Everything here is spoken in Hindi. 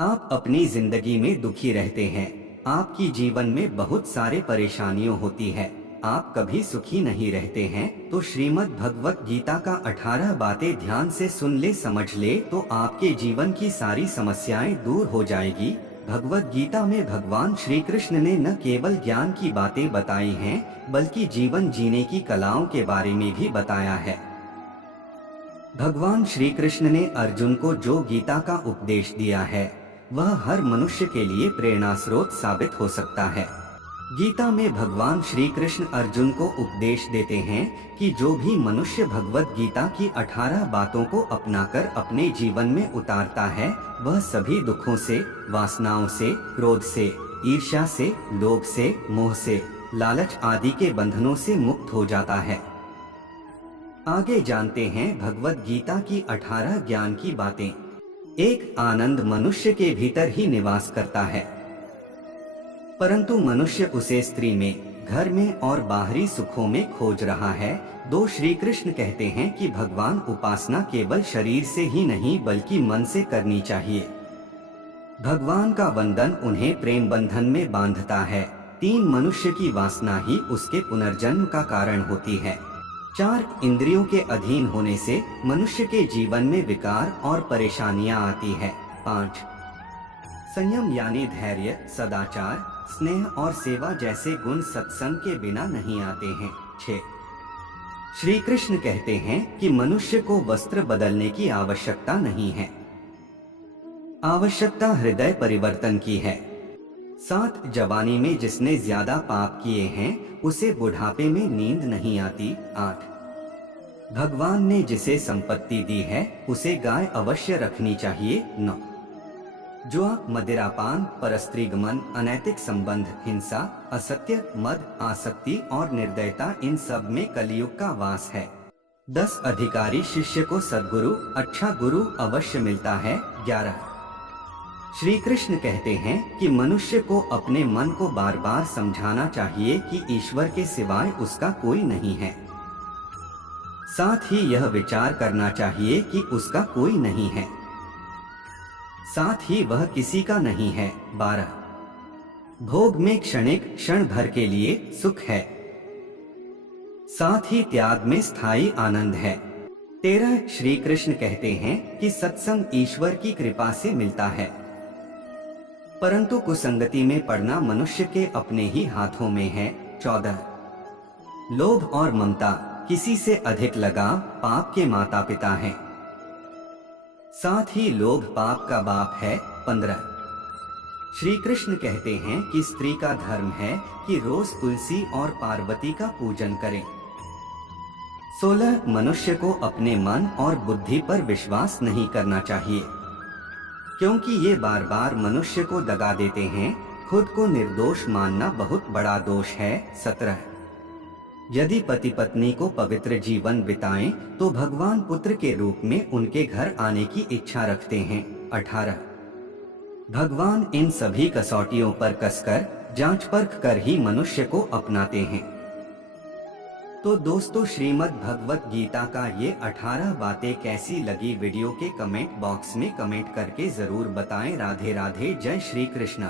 आप अपनी जिंदगी में दुखी रहते हैं। आपकी जीवन में बहुत सारे परेशानियों होती है। आप कभी सुखी नहीं रहते हैं तो श्रीमद् भगवत गीता का 18 बातें ध्यान से सुन ले, समझ ले तो आपके जीवन की सारी समस्याएं दूर हो जाएगी। भगवत गीता में भगवान श्री कृष्ण ने न केवल ज्ञान की बातें बताई हैं, बल्कि जीवन जीने की कलाओं के बारे में भी बताया है। भगवान श्री कृष्ण ने अर्जुन को जो गीता का उपदेश दिया है, वह हर मनुष्य के लिए प्रेरणा स्रोत साबित हो सकता है। गीता में भगवान श्री कृष्ण अर्जुन को उपदेश देते हैं कि जो भी मनुष्य भगवत गीता की 18 बातों को अपनाकर अपने जीवन में उतारता है, वह सभी दुखों से, वासनाओं से, क्रोध से, ईर्ष्या से, लोभ से, मोह से, लालच आदि के बंधनों से मुक्त हो जाता है। आगे जानते हैं भगवत गीता की 18 ज्ञान की बातें। एक आनंद मनुष्य के भीतर ही निवास करता है, परंतु मनुष्य उसे स्त्री में, घर में और बाहरी सुखों में खोज रहा है। दो, श्री कृष्ण कहते हैं कि भगवान उपासना केवल शरीर से ही नहीं बल्कि मन से करनी चाहिए। भगवान का वंदन उन्हें प्रेम बंधन में बांधता है। 3, मनुष्य की वासना ही उसके पुनर्जन्म का कारण होती है। 4, इंद्रियों के अधीन होने से मनुष्य के जीवन में विकार और परेशानियां आती है। 5, संयम यानी धैर्य, सदाचार, स्नेह और सेवा जैसे गुण सत्संग के बिना नहीं आते हैं। 6, श्री कृष्ण कहते हैं कि मनुष्य को वस्त्र बदलने की आवश्यकता नहीं है, आवश्यकता हृदय परिवर्तन की है। 7, जवानी में जिसने ज्यादा पाप किए हैं उसे बुढ़ापे में नींद नहीं आती। 8, भगवान ने जिसे संपत्ति दी है उसे गाय अवश्य रखनी चाहिए। 9, जुआ, मदिरापान, परस्त्रीगमन, अनैतिक संबंध, हिंसा, असत्य, मद, आसक्ति और निर्दयता, इन सब में कलयुग का वास है। 10, अधिकारी शिष्य को सद्गुरु, अच्छा गुरु अवश्य मिलता है। 11, श्री कृष्ण कहते हैं कि मनुष्य को अपने मन को बार बार समझाना चाहिए कि ईश्वर के सिवाय उसका कोई नहीं है। साथ ही यह विचार करना चाहिए कि उसका कोई नहीं है, साथ ही वह किसी का नहीं है। 12, भोग में क्षणिक, क्षण भर के लिए सुख है, साथ ही त्याग में स्थायी आनंद है। 13, श्री कृष्ण कहते हैं कि सत्संग ईश्वर की कृपा से मिलता है, परंतु कुसंगति में पड़ना मनुष्य के अपने ही हाथों में है। 14, लोभ और ममता, किसी से अधिक लगाव पाप के माता पिता हैं, साथ ही लोभ पाप का बाप है। 15, श्री कृष्ण कहते हैं कि स्त्री का धर्म है कि रोज तुलसी और पार्वती का पूजन करें। 16, मनुष्य को अपने मन और बुद्धि पर विश्वास नहीं करना चाहिए, क्योंकि ये बार बार मनुष्य को दगा देते हैं। खुद को निर्दोष मानना बहुत बड़ा दोष है। 17, यदि पति पत्नी को पवित्र जीवन बिताएं तो भगवान पुत्र के रूप में उनके घर आने की इच्छा रखते हैं। 18, भगवान इन सभी कसौटियों पर कसकर, जांच परख कर ही मनुष्य को अपनाते हैं। तो दोस्तों, श्रीमद् भगवत गीता का ये 18 बातें कैसी लगी, वीडियो के कमेंट बॉक्स में कमेंट करके जरूर बताएं। राधे राधे, जय श्री कृष्ण।